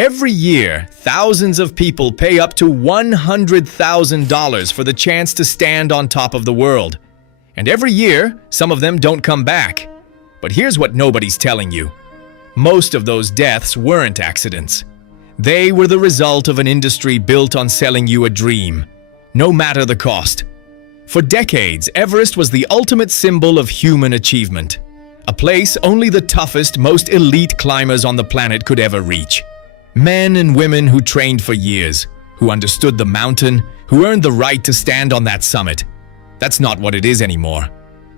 Every year, thousands of people pay up to $100,000 for the chance to stand on top of the world. And every year, some of them don't come back. But here's what nobody's telling you. Most of those deaths weren't accidents. They were the result of an industry built on selling you a dream, no matter the cost. For decades, Everest was the ultimate symbol of human achievement, a place only the toughest, most elite climbers on the planet could ever reach. Men and women who trained for years, who understood the mountain, who earned the right to stand on that summit. That's not what it is anymore.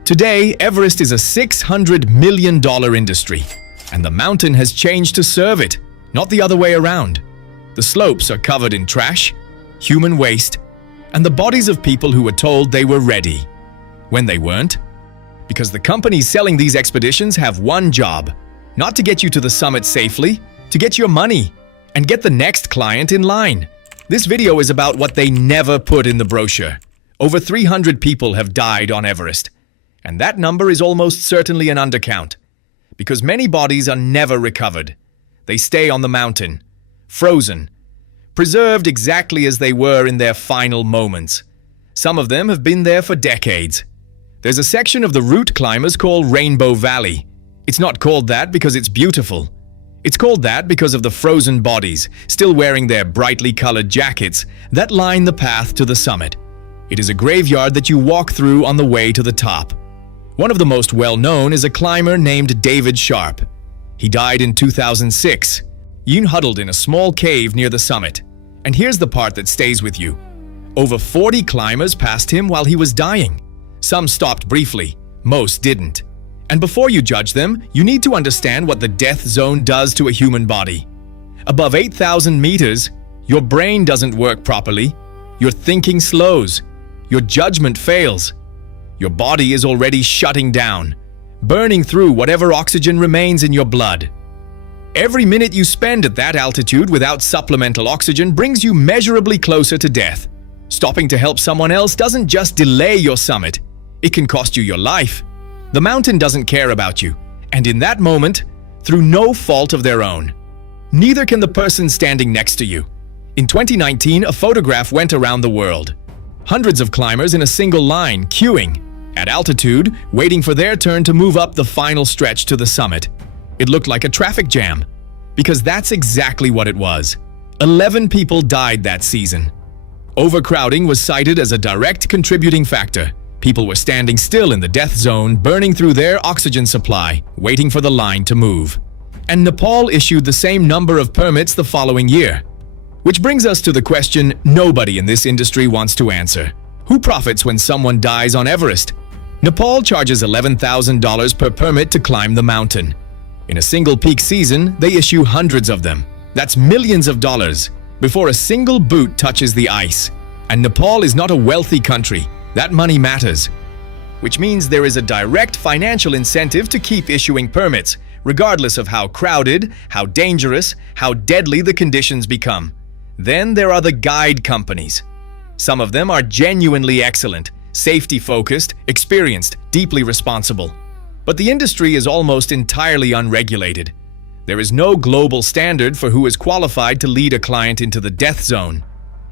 Today, Everest is a $600 million industry, and the mountain has changed to serve it, not the other way around. The slopes are covered in trash, human waste, and the bodies of people who were told they were ready, when they weren't. Because the companies selling these expeditions have one job, not to get you to the summit safely, to get your money, and get the next client in line. This video is about what they never put in the brochure. Over 300 people have died on Everest, and that number is almost certainly an undercount, because many bodies are never recovered. They stay on the mountain, frozen, preserved exactly as they were in their final moments. Some of them have been there for decades. There's a section of the route climbers called Rainbow Valley. It's not called that because it's beautiful. It's called that because of the frozen bodies, still wearing their brightly colored jackets, that line the path to the summit. It is a graveyard that you walk through on the way to the top. One of the most well-known is a climber named David Sharp. He died in 2006. Yoon huddled in a small cave near the summit. And here's the part that stays with you. Over 40 climbers passed him while he was dying. Some stopped briefly, most didn't. And before you judge them, you need to understand what the death zone does to a human body. Above 8,000 meters, your brain doesn't work properly, your thinking slows, your judgment fails. Your body is already shutting down, burning through whatever oxygen remains in your blood. Every minute you spend at that altitude without supplemental oxygen brings you measurably closer to death. Stopping to help someone else doesn't just delay your summit, it can cost you your life. The mountain doesn't care about you, and in that moment, through no fault of their own, neither can the person standing next to you. In 2019, a photograph went around the world. Hundreds of climbers in a single line, queuing, at altitude, waiting for their turn to move up the final stretch to the summit. It looked like a traffic jam, because that's exactly what it was. 11 people died that season. Overcrowding was cited as a direct contributing factor. People were standing still in the death zone, burning through their oxygen supply, waiting for the line to move. And Nepal issued the same number of permits the following year. Which brings us to the question nobody in this industry wants to answer. Who profits when someone dies on Everest? Nepal charges $11,000 per permit to climb the mountain. In a single peak season, they issue hundreds of them. That's millions of dollars before a single boot touches the ice. And Nepal is not a wealthy country. That money matters. Which means there is a direct financial incentive to keep issuing permits, regardless of how crowded, how dangerous, how deadly the conditions become. Then there are the guide companies. Some of them are genuinely excellent, safety-focused, experienced, deeply responsible. But the industry is almost entirely unregulated. There is no global standard for who is qualified to lead a client into the death zone.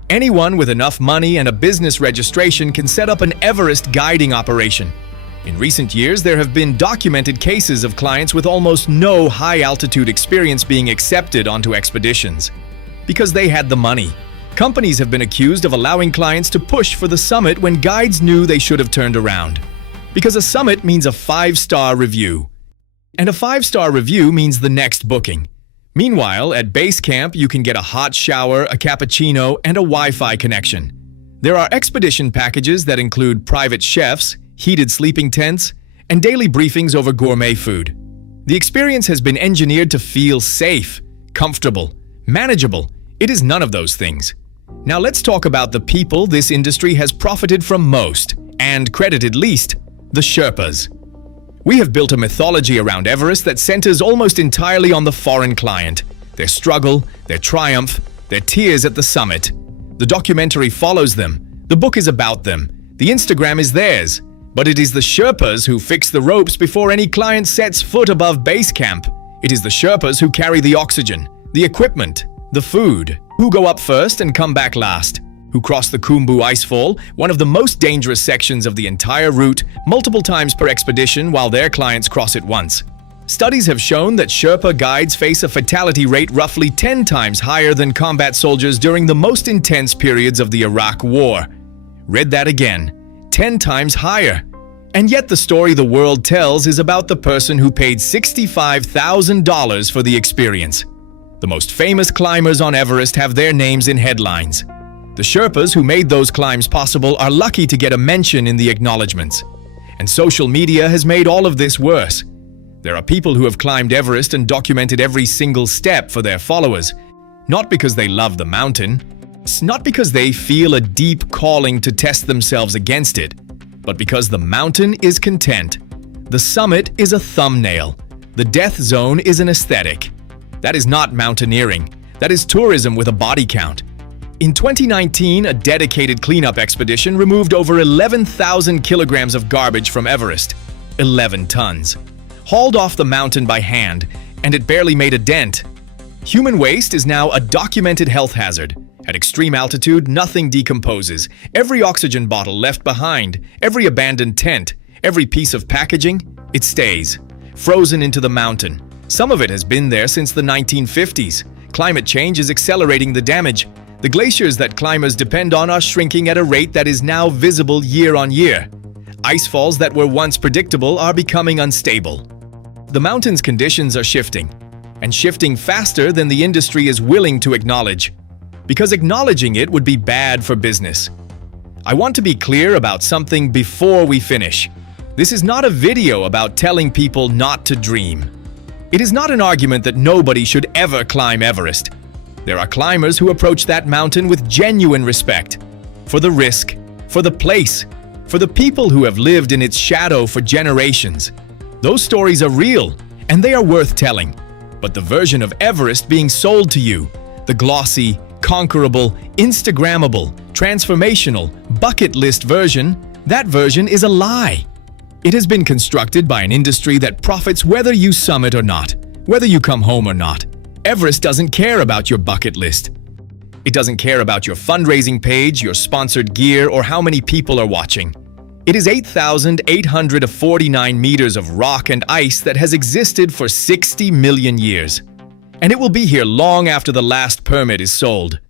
Anyone with enough money and a business registration can set up an Everest guiding operation. In recent years, there have been documented cases of clients with almost no high-altitude experience being accepted onto expeditions. Because they had the money. Companies have been accused of allowing clients to push for the summit when guides knew they should have turned around. Because a summit means a 5-star review. And a 5-star review means the next booking. Meanwhile, at base camp, you can get a hot shower, a cappuccino, and a Wi-Fi connection. There are expedition packages that include private chefs, heated sleeping tents, and daily briefings over gourmet food. The experience has been engineered to feel safe, comfortable, manageable. It is none of those things. Now let's talk about the people this industry has profited from most, and credited least, the Sherpas. We have built a mythology around Everest that centers almost entirely on the foreign client, their struggle, their triumph, their tears at the summit. The documentary follows them, the book is about them, the Instagram is theirs, but it is the Sherpas who fix the ropes before any client sets foot above base camp. It is the Sherpas who carry the oxygen, the equipment, The food. Who go up first and come back last? Who cross the Khumbu icefall, one of the most dangerous sections of the entire route, multiple times per expedition while their clients cross it once. Studies have shown that Sherpa guides face a fatality rate roughly 10 times higher than combat soldiers during the most intense periods of the Iraq War. Read that again. 10 times higher. And yet the story the world tells is about the person who paid $65,000 for the experience. The most famous climbers on Everest have their names in headlines. The Sherpas who made those climbs possible are lucky to get a mention in the acknowledgements. And social media has made all of this worse. There are people who have climbed Everest and documented every single step for their followers, not because they love the mountain, not because they feel a deep calling to test themselves against it, but because the mountain is content. The summit is a thumbnail. The death zone is an aesthetic. That is not mountaineering. That is tourism with a body count. In 2019, a dedicated cleanup expedition removed over 11,000 kilograms of garbage from Everest. 11 tons. Hauled off the mountain by hand, and it barely made a dent. Human waste is now a documented health hazard. At extreme altitude, nothing decomposes. Every oxygen bottle left behind, every abandoned tent, every piece of packaging, it stays, frozen into the mountain. Some of it has been there since the 1950s. Climate change is accelerating the damage. The glaciers that climbers depend on are shrinking at a rate that is now visible year on year. Icefalls that were once predictable are becoming unstable. The mountain's conditions are shifting, and shifting faster than the industry is willing to acknowledge, because acknowledging it would be bad for business. I want to be clear about something before we finish. This is not a video about telling people not to dream. It is not an argument that nobody should ever climb Everest. There are climbers who approach that mountain with genuine respect for the risk, for the place, for the people who have lived in its shadow for generations. Those stories are real, and they are worth telling. But the version of Everest being sold to you, the glossy, conquerable, Instagrammable, transformational, bucket list version, that version is a lie. It has been constructed by an industry that profits whether you summit or not, whether you come home or not. Everest doesn't care about your bucket list. It doesn't care about your fundraising page, your sponsored gear, or how many people are watching. It is 8,849 meters of rock and ice that has existed for 60 million years. And it will be here long after the last permit is sold.